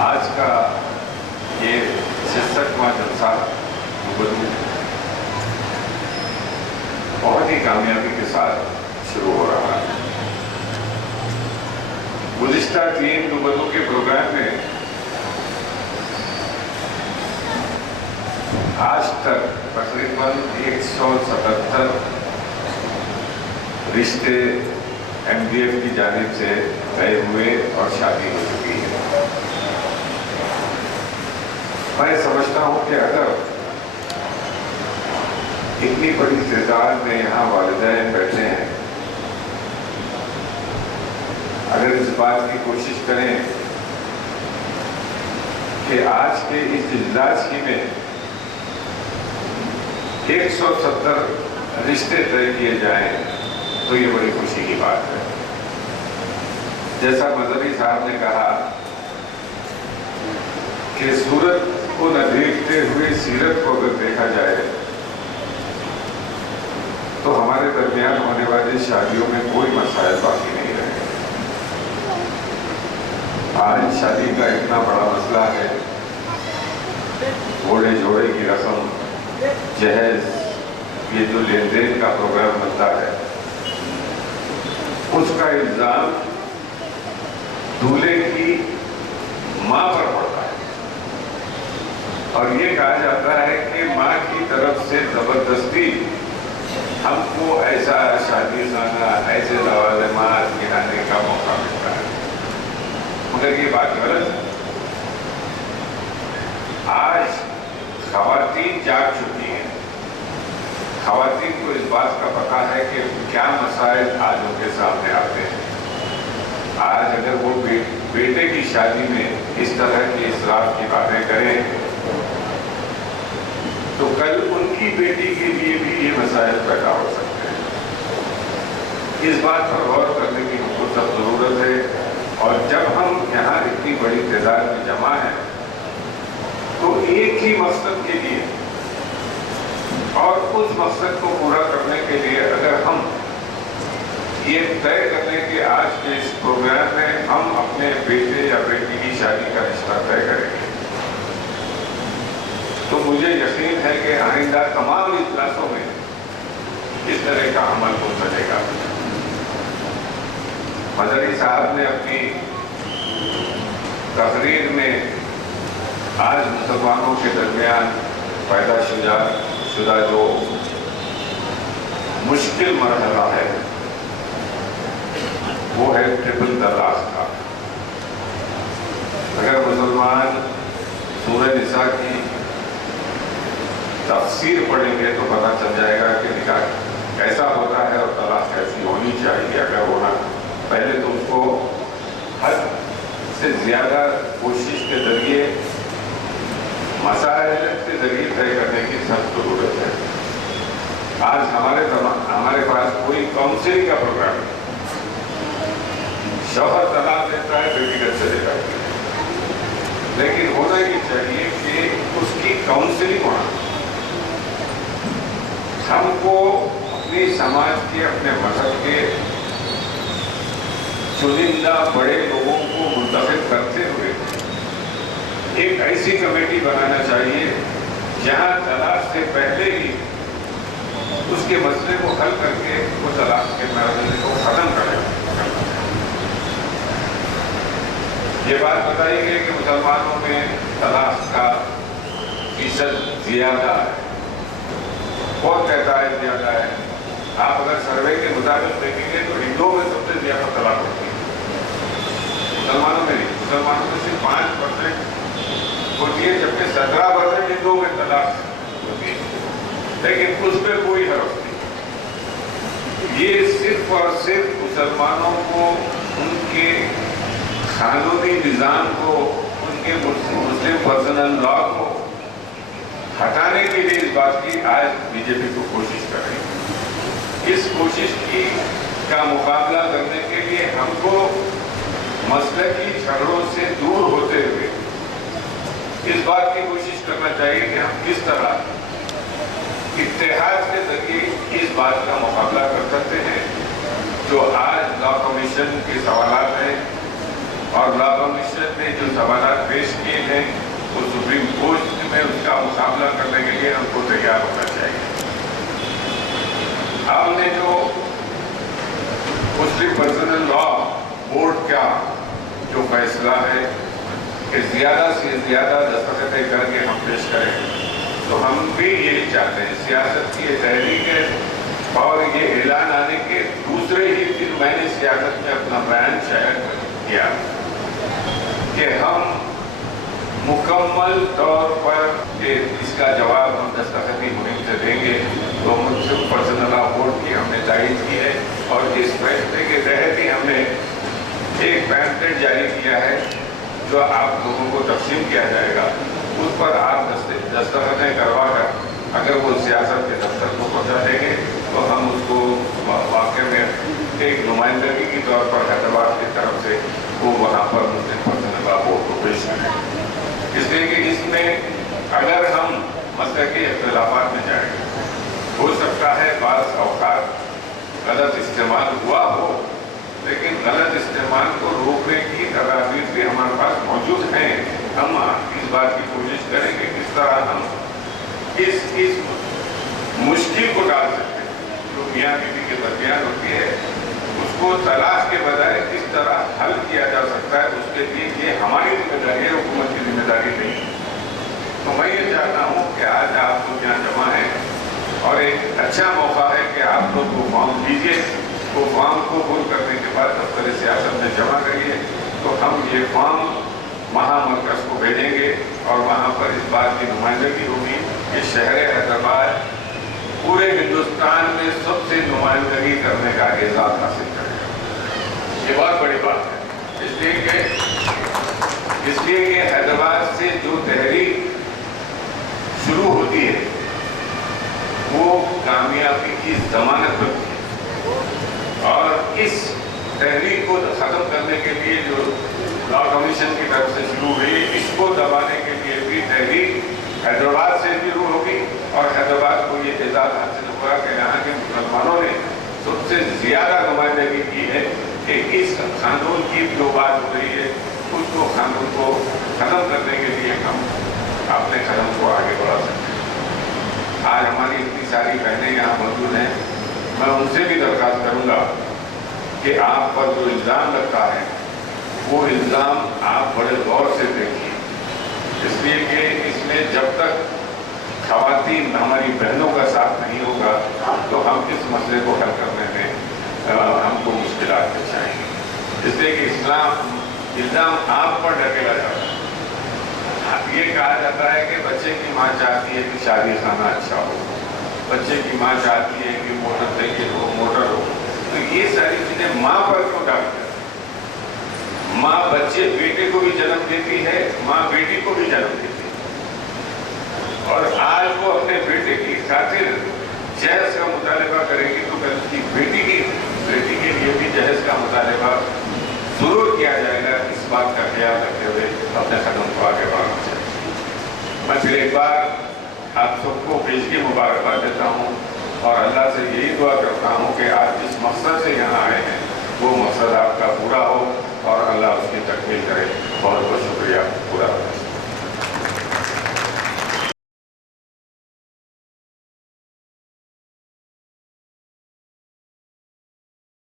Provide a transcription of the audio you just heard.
آج کا یہ 66واں جلسہ روبرو بہت ہی کامیابی کے ساتھ شروع ہو رہا ہے۔ گزشتہ 3 روبرو کے پروگرام میں آج تک تقریباً 177 رشتے MDF کی جانب سے طے ہوئے اور شادی ہو چکی ہے۔ میں سمجھتا ہوں کہ اگر اتنی بڑی تعداد میں یہاں والدین بیٹھے ہیں، اگر اس بات کی کوشش کریں کہ آج کے اس اجلاس ہی میں 170 رشتے طے کیے جائیں تو یہ بڑی خوشی کی بات ہے۔ جیسا مذہبی صاحب نے کہا کہ صورت کو نہ دیکھتے ہوئے سیرت کو اگر دیکھا جائے تو ہمارے درمیان ہونے والی شادیوں میں کوئی مسائل باقی نہیں رہے۔ آج شادی کا اتنا بڑا مسئلہ ہے، گھوڑے جوڑے کی رسم، جہیز، یہ جو لین دین کا پروگرام بنتا ہے، اس کا الزام دولہے کی ماں پر پڑتا ہے، اور یہ کہا جاتا ہے کہ ماں کی طرف سے زبردستی ہم کو ایسا شادی خانہ، ایسے لوازمات گرانے کا موقع ملتا ہے، مگر یہ بات غلط ہے۔ آج خواتین جاگ چکی ہیں، خواتین کو اس بات کا پتہ ہے کہ کیا مسائل آج ان کے سامنے آتے ہیں۔ آج اگر وہ بیٹے کی شادی میں اس طرح کی اسراف کی باتیں کریں تو کل ان کی بیٹی کے لیے بھی یہ مسائل پیدا ہو سکتے ہیں۔ اس بات پر غور کرنے کی ہم کو سب ضرورت ہے، اور جب ہم یہاں اتنی بڑی تعداد میں جمع ہیں تو ایک ہی مقصد کے لیے اور اس مقصد کو پورا کرنے کے لیے اگر ہم یہ طے کر لیں کہ آج کے اس پروگرام میں ہم اپنے بیٹے یا بیٹی کی شادی کا رشتہ طے کریں گے تو مجھے یقین ہے کہ آئندہ تمام اجلاسوں میں اس طرح کا عمل ہو سکے گا۔ مدنی صاحب نے اپنی تقریر میں آج مسلمانوں کے درمیان پیدا شدہ جو مشکل مرحلہ ہے وہ ہے ٹرپل طلاق کا۔ اگر مسلمان سورہ نساء کی تفسیر پڑھیں گے تو پتہ چل جائے گا کہ نکاح کیسا ہوتا ہے اور طلاق کیسی ہونی چاہیے۔ اگر ہونا پہلے تو اس کو حد سے زیادہ کوشش کے ذریعے، مسائل کے ذریعے طے کرنے کی سخت ضرورت ہے۔ آج ہمارے پاس کوئی کاؤنسلنگ کا پروگرام نہیں۔ شوہر طلاق دیتا ہے، بیٹی گھر چلے جاتی ہے، لیکن ہونا یہ چاہیے کہ اس کی کاؤنسلنگ ہونا۔ ہم کو اپنی سماج کے، اپنے مذہب کے چنندہ بڑے لوگوں کو منتخب کرتے ہوئے ایک ایسی کمیٹی بنانا چاہیے جہاں طلاق سے پہلے ہی اس کے مسئلے کو حل کر کے وہ طلاق کے مرحلے کو ختم کرے۔ یہ بات بتائی گئی کہ مسلمانوں میں طلاق کا فیصد زیادہ ہے۔ کون کہتا ہے زیادہ ہے؟ آپ اگر سروے کے مطابق دیکھیں گے تو ہندوؤں میں سب سے زیادہ طلاق ہوتی ہے، مسلمانوں میں نہیں۔ مسلمانوں میں صرف 5% ہوتی ہے، جبکہ 17% ہندوؤں میں طلاق ہوتی ہے، لیکن اس پہ کوئی حرف نہیں۔ یہ صرف اور صرف مسلمانوں کو ان کے قانونی نظام کو، ان کے مسلم پرسنل لا کو ہٹانے کے لیے اس بات کی آج BJP کو کوشش کر رہی ہے۔ اس کوشش کا مقابلہ کرنے کے لیے ہم کو مسلکی جھگڑوں سے دور ہوتے ہوئے اس بات کی کوشش کرنا چاہیے کہ ہم کس طرح اتحاد کے ذریعے اس بات کا مقابلہ کر سکتے ہیں جو آج لا کمیشن کے سوالات ہیں، اور لا کمیشن نے جو سوالات پیش کیے ہیں وہ سپریم کورٹ میں اس کا مقابلہ کرنے کے لیے ہم کو تیار ہونا چاہیے. ہم نے جو مسلم پرسنل لا بورڈ کا جو فیصلہ ہے کہ زیادہ سے زیادہ دستخطیں کر کے ہم پیش کریں، تو ہم بھی یہ چاہتے ہیں سیاست کی یہ تحریک ہے. اور یہ اعلان آنے کے دوسرے ہی دن میں نے سیاست میں اپنا بیان شائع کیا کہ ہم مکمل طور پر اس کا جواب ہم دستخطی مہم سے دیں گے. تو مسلم پرسنل لا بورڈ کی ہم نے تائید کی ہے اور اس فیصلے کے تحت ہی ہم نے ایک پیمفلیٹ جاری کیا ہے جو آپ لوگوں کو تقسیم کیا جائے گا. اس پر آپ دستخطیں کروا کر اگر وہ سیاست کے دفتر کو پہنچا دیں گے تو ہم اس کو واقع میں ایک نمائندگی کے طور پر حیدرآباد کی طرف سے وہ وہاں پر مسلم پرسنل لا بورڈ کو پیش کریں. اس لیے کہ اس میں اگر ہم مسلکی اختلافات میں جائیں گے، ہو سکتا ہے بعض اوقات غلط استعمال ہوا ہو، لیکن غلط استعمال کو روکنے کی تدابیر بھی ہمارے پاس موجود ہیں. ہم اس بات کی کوشش کریں کہ کس طرح ہم اس مشکل کو ڈال سکتے ہیں جو میاں بیوی کے درمیان ہوتی ہے، اس کو طلاق کے بجائے کس طرح حل کیا جا سکتا ہے. اس کے لیے یہ ہماری ذمہ داری ہے، حکومت کی ذمہ داری نہیں. تو میں یہ چاہتا ہوں کہ آج آپ لوگ یہاں جمع ہیں اور ایک اچھا موقع ہے کہ آپ لوگ وہ فارم دیجیے. وہ فارم کو پور کرنے کے بعد دفتر سیاست میں جمع کریے تو ہم یہ فارم مہا مرکز کو بھیجیں گے اور وہاں پر اس بات کی نمائندگی ہوگی کہ شہر حیدرآباد پورے ہندوستان میں سب سے نمائندگی کرنے کا اعزاز حاصل کرے گا. یہ بہت بڑی بات ہے. اس لیے کہ حیدرآباد سے جو تحریک شروع ہوتی ہے وہ کامیابی کی ضمانت ہوتی ہے. اور اس تحریک کو ختم کرنے کے لیے جو لا کمیشن کی طرف سے شروع ہوئی، اس کو دبانے کے لیے بھی تحریک حیدرآباد سے شروع ہوگی. اور حیدرآباد کو یہ اعزاز حاصل ہوا کہ یہاں کے مسلمانوں نے سب سے زیادہ نمائندگی کی ہے کہ اس قانون کی جو بات ہو رہی ہے اس کو قانون کو ختم کرنے کے لیے ہم اپنے قدم کو آگے بڑھا سکتے ہیں. آج ہماری اتنی ساری بہنیں یہاں موجود ہیں، میں ان سے بھی درخواست کروں گا کہ آپ پر جو الزام لگتا ہے وہ الزام آپ بڑے غور سے دیکھیے. اس لیے کہ اس میں جب تک خواتین ہماری بہنوں کا ساتھ نہیں ہوگا تو ہم اس مسئلے کو حل کرنے میں ہم کو مشکلات پیش آئیں گی. اس لیے کہ الزام آپ پر ڈھکیلا جاتا ہے. یہ کہا جاتا ہے کہ بچے کی ماں چاہتی ہے کہ شادی خانہ اچھا ہو، بچے کی ماں چاہتی ہے کہ موٹر سائیکل ہو، موٹر ہو. تو یہ ساری چیزیں ماں پر کیوں ڈالتی ہے؟ ماں بچے بیٹے کو بھی جنم دیتی ہے، ماں بیٹی کو بھی جنم دیتی ہے. اور آج وہ اپنے بیٹے کی خاطر جہیز کا مطالبہ کرے گی تو کل کی بیٹی کے لیے بھی جہیز کا مطالبہ ضرور کیا جائے گا. اس بات کا خیال رکھتے ہوئے اپنے قدم کو آگے بڑھانا چاہیے. میں پھر ایک بار آپ سب کو پیشگی مبارکباد دیتا ہوں اور اللہ سے یہی دعا کرتا ہوں کہ آپ جس مقصد سے یہاں آئے ہیں وہ مقصد آپ کا پورا ہو اور اللہ اس کی تکمیل کرے. بہت بہت